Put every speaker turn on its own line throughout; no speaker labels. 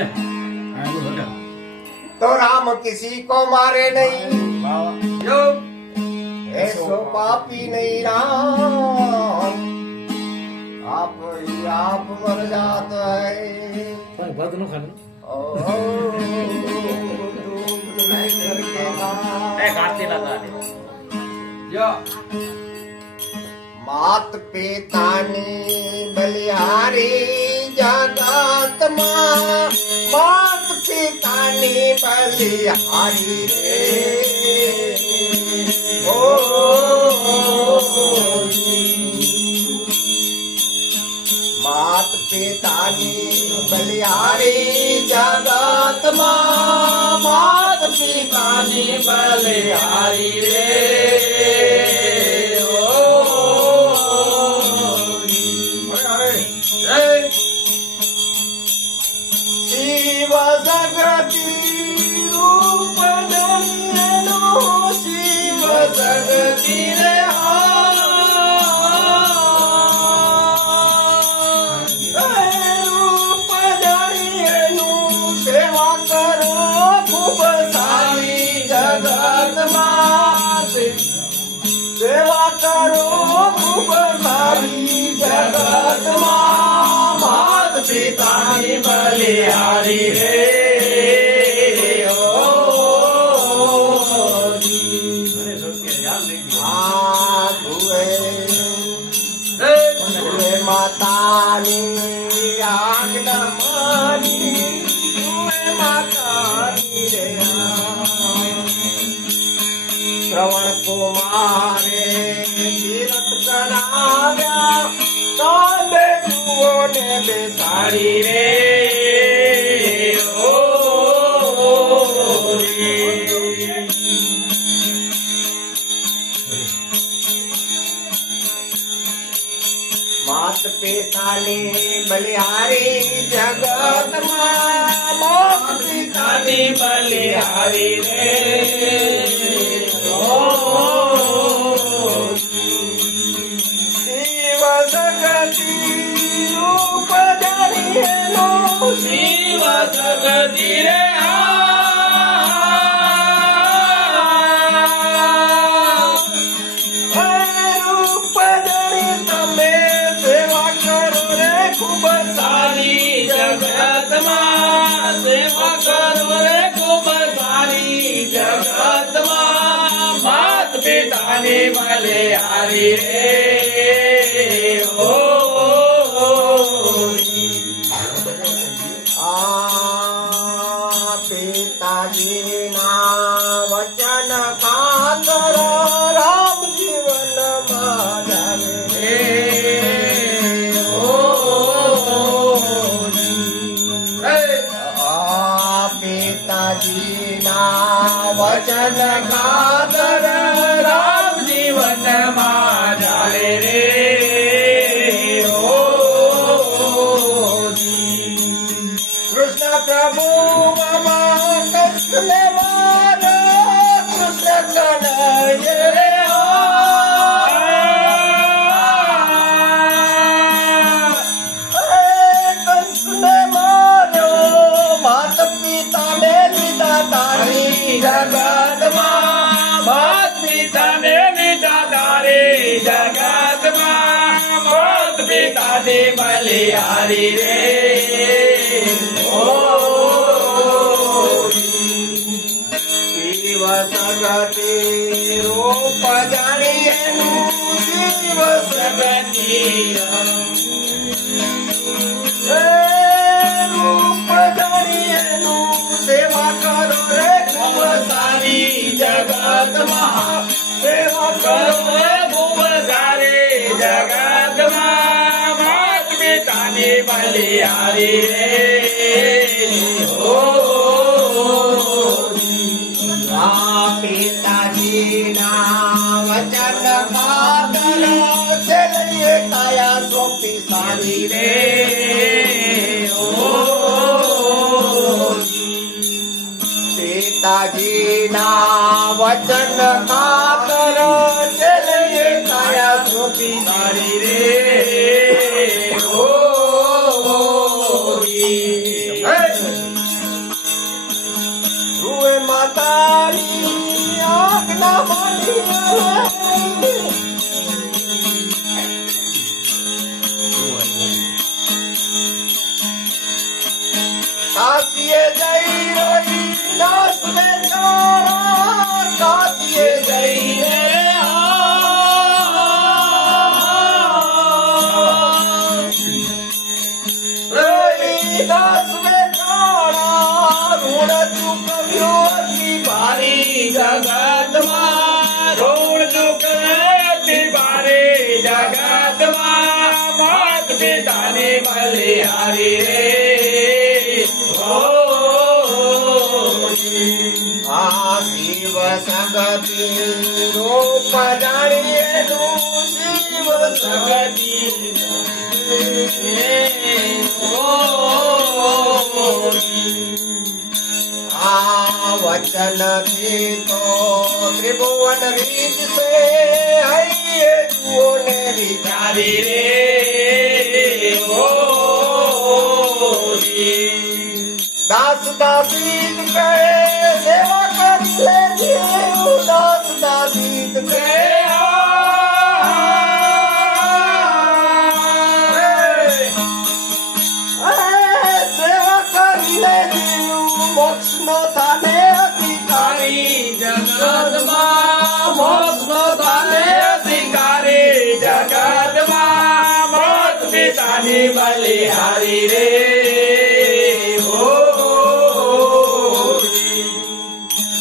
હે હા બોલો બેટા.
तो राम किसी को मारे नहीं
વાહ, વાહ. યો.
ऐसो पापी नहीं राम आप ही आप मर जाता પિતાની બલિહારી રે. ઓ માત પિતાની બલિહારી જગતમાં માત પિતાની બલિહારી રે. સેવા કરો ખૂબ સારી જગતમાં માત પિતાની બલિહારી રે. શ્રવણ કુમારે તીરથ કરાવ્યા કાલે જુઓ ને બેસાડી રે. ઓ. માત પિતાની બલિહારી જગતમાં માત પિતાની બલિહારી રે. શિવ કરો રે ખૂબ સારી જગતમાં સેવા કરો રે પિતાની મલે હારી રે. ઓ આ પિતાજીના વચન ખાતર રામ જીવન મારે આ પિતાજીના વચન ખાતર જગતમાં માત પિતા ને લીધા તારી જગતમાં માત પિતા ને બલિહારી રે શિવ સગતિ રૂપ જાણી એનું શિવ સગતિ જગતમાં સેવા કરો ખૂબ સારી જગતમાં માત પિતાની બલિહારી રે ઓ આ પિતાજીના વચન ખાતર છેલ્લે કાયા સોંપી સારી રે ના વચન ના કરો ચલે કાયા સુખી મારી રે. ઓ રૂએ જઈ રહી ના સુને ચૂકવ્યો ભારી
જગતમાં. ધૂળ ચૂકવેલી ભારી જગતમાં. મોત પિતાની બલિહારી રે.
આ શિવ સગતિ રૂપ જાણીએ શિવ સગતિ. વચનથી તો ત્રિભુવન રીત સે હૈયે જુઓ ને વિચારી
રે હો
દાસ દાસી કહે સેવા કરી દાસ દાસી કહે
પિતાની બલિહારી રે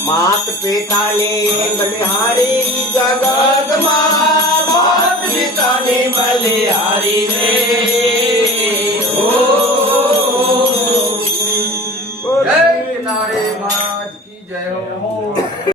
માત પિતાની બલિહારી